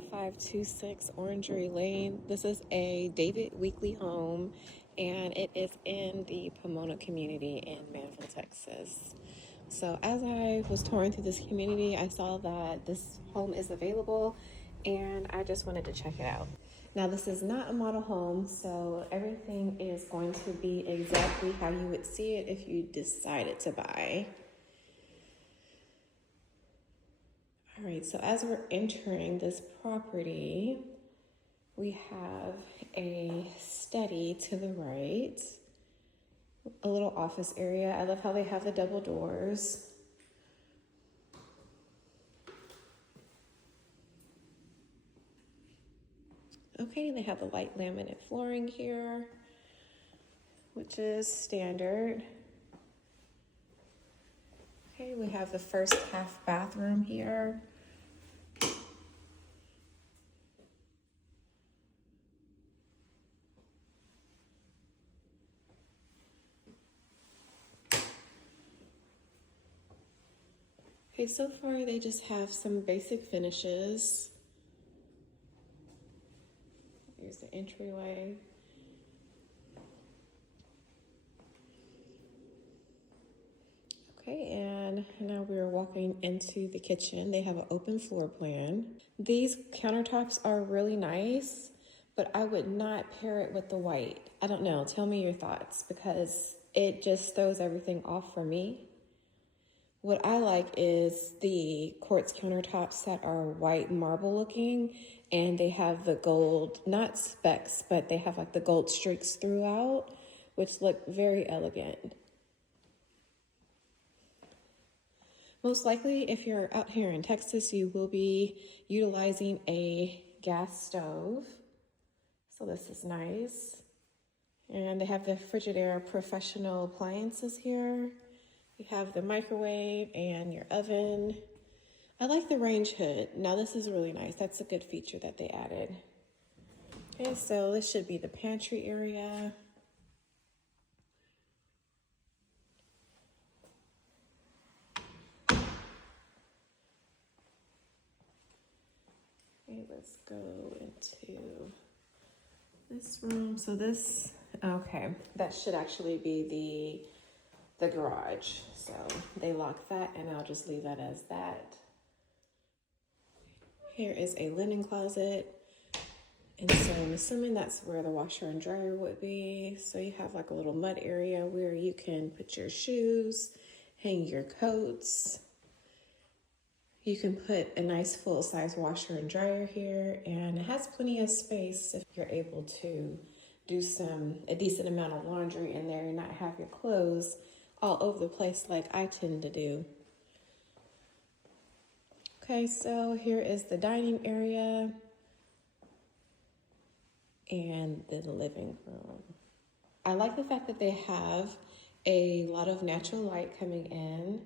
5526 Orangery Lane. This is a David Weekly home, and it is in the Pomona community in Manvel, Texas. So as I was touring through this community, I saw that this home is available, and I just wanted to check it out. Now, this is not a model home, so everything is going to be exactly how you would see it if you decided to buy. All right, so as we're entering this property, we have a study to the right, a little office area. I love how they have the double doors. Okay, they have the light laminate flooring here, which is standard. Okay, we have the first half bathroom here. Okay, so far they just have some basic finishes. Here's the entryway. Okay, and now we're walking into the kitchen. They have an open floor plan. These countertops are really nice, but I would not pair it with the white. I don't know, tell me your thoughts, because it just throws everything off for me. What I like is the quartz countertops that are white marble looking, and they have the gold, not specks, but they have like the gold streaks throughout, which look very elegant. Most likely, if you're out here in Texas, you will be utilizing a gas stove. So this is nice. And they have the Frigidaire professional appliances here. You have the microwave and your oven. I like the range hood. Now this is really nice. That's a good feature that they added. Okay, so this should be the pantry area. Okay, let's go into this room. So this, okay, that should actually be the garage. So they lock that, and I'll just leave that as that. Here is a linen closet. And so I'm assuming that's where the washer and dryer would be. So you have like a little mud area where you can put your shoes, hang your coats. You can put a nice full-size washer and dryer here, and it has plenty of space if you're able to do a decent amount of laundry in there and not have your clothes all over the place like I tend to do. Okay, so here is the dining area and the living room. I like the fact that they have a lot of natural light coming in,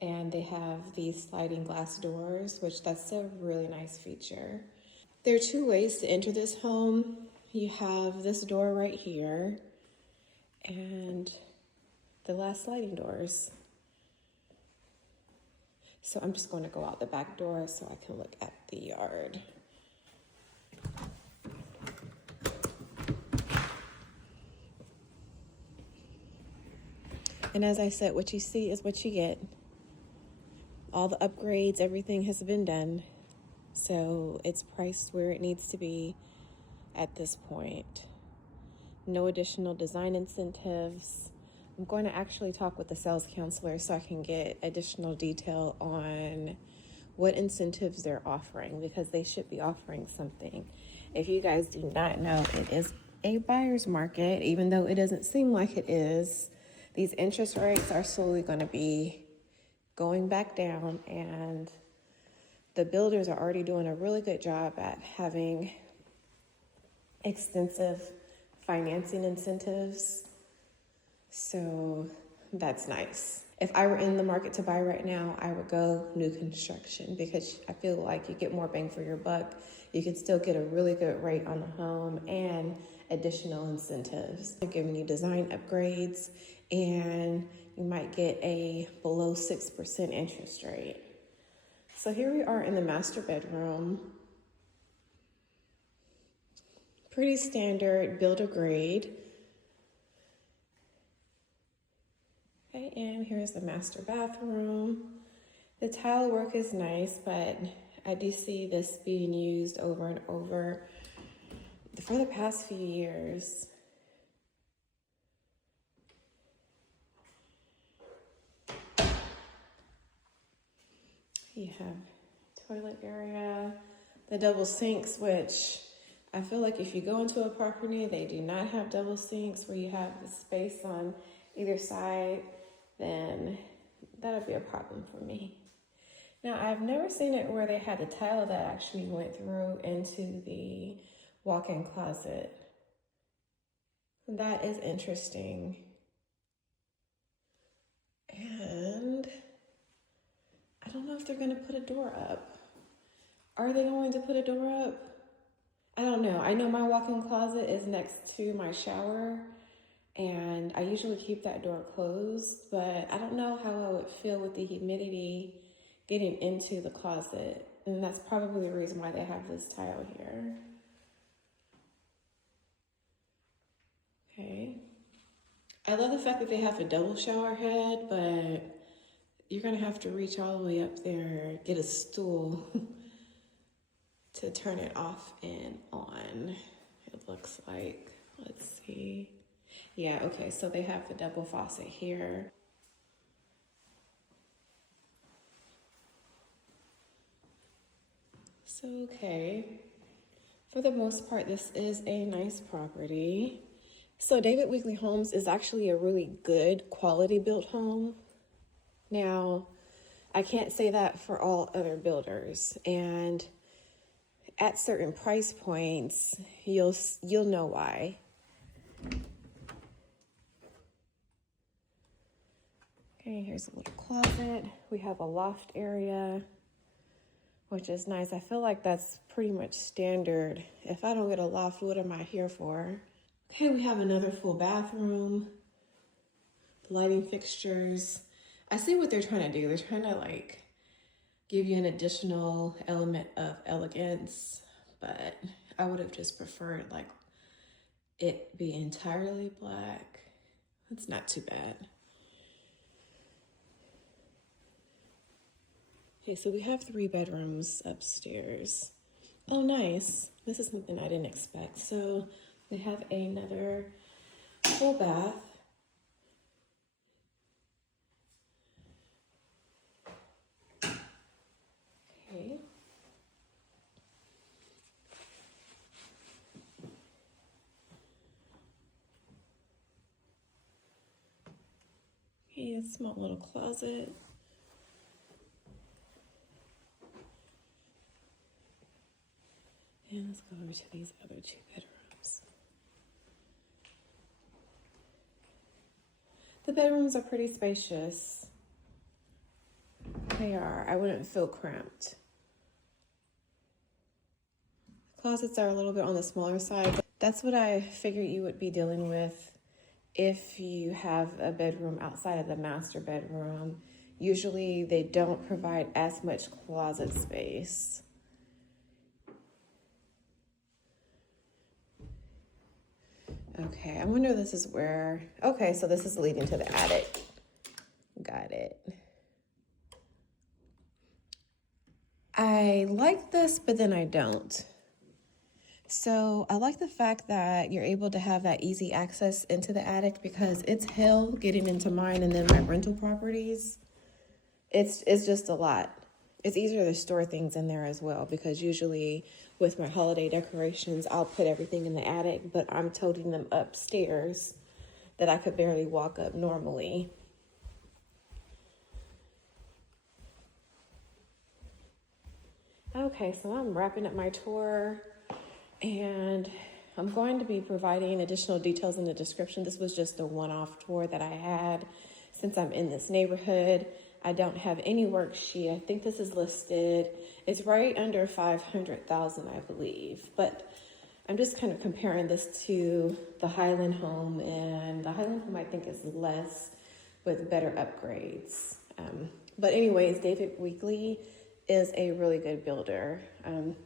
and they have these sliding glass doors, which that's a really nice feature. There are two ways to enter this home. You have this door right here and the last sliding doors. So I'm just going to go out the back door so I can look at the yard. And as I said, what you see is what you get. All the upgrades, everything has been done. So it's priced where it needs to be at this point. No additional design incentives. I'm going to actually talk with the sales counselor so I can get additional detail on what incentives they're offering, because they should be offering something. If you guys do not know, it is a buyer's market, even though it doesn't seem like it is. These interest rates are slowly going to be going back down, and the builders are already doing a really good job at having extensive financing incentives. So that's nice. If I were in the market to buy right now, I would go new construction, because I feel like you get more bang for your buck. You can still get a really good rate on the home and additional incentives. They're giving you design upgrades, and you might get a below 6% interest rate. So here we are in the master bedroom. Pretty standard builder grade. Okay, and here's the master bathroom. The tile work is nice, but I do see this being used over and over for the past few years. You have toilet area, the double sinks, which I feel like if you go into a property, they do not have double sinks where you have the space on either side, then that'll be a problem for me. Now, I've never seen it where they had the tile that actually went through into the walk-in closet. That is interesting. And I don't know if they're going to put a door up. Are they going to put a door up? I don't know. I know my walk-in closet is next to my shower, and I usually keep that door closed, but I don't know how I would feel with the humidity getting into the closet. And that's probably the reason why they have this tile here. Okay. I love the fact that they have a double shower head, but you're gonna have to reach all the way up there, get a stool to turn it off and on, it looks like. Let's see. Yeah, okay, so they have the double faucet here. So, okay, for the most part, this is a nice property. So David Weekley Homes is actually a really good quality built home. Now, I can't say that for all other builders, and at certain price points, you'll know why. Okay, here's a little closet. We have a loft area, which is nice. I feel like that's pretty much standard. If I don't get a loft, what am I here for? Okay, we have another full bathroom. Lighting fixtures. I see what they're trying to do. They're trying to like give you an additional element of elegance, but I would have just preferred like it be entirely black. That's not too bad. Okay, so we have 3 bedrooms upstairs. Oh, nice. This is something I didn't expect. So we have another full bath. Okay. Okay, a small little closet. And let's go over to these other 2 bedrooms. The bedrooms are pretty spacious. They are. I wouldn't feel cramped. The closets are a little bit on the smaller side. That's what I figured you would be dealing with if you have a bedroom outside of the master bedroom. Usually they don't provide as much closet space. Okay, I wonder if this is where, okay, so this is leading to the attic. Got it. I like this, but then I don't. So I like the fact that you're able to have that easy access into the attic, because it's hell getting into mine and then my rental properties. It's just a lot. It's easier to store things in there as well, because usually with my holiday decorations, I'll put everything in the attic, but I'm toting them upstairs that I could barely walk up normally. Okay, so I'm wrapping up my tour, and I'm going to be providing additional details in the description. This was just a one-off tour that I had since I'm in this neighborhood. I don't have any worksheet. I think this is listed. It's right under 500,000, I believe. But I'm just kind of comparing this to the Highland home, and the Highland home I think is less with better upgrades. But anyways, David Weekley is a really good builder.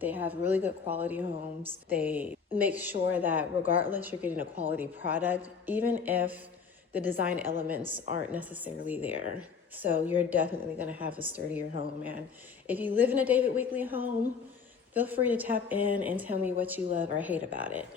They have really good quality homes. They make sure that regardless, you're getting a quality product, even if the design elements aren't necessarily there. So you're definitely going to have a sturdier home. And if you live in a David Weekley home, feel free to tap in and tell me what you love or hate about it.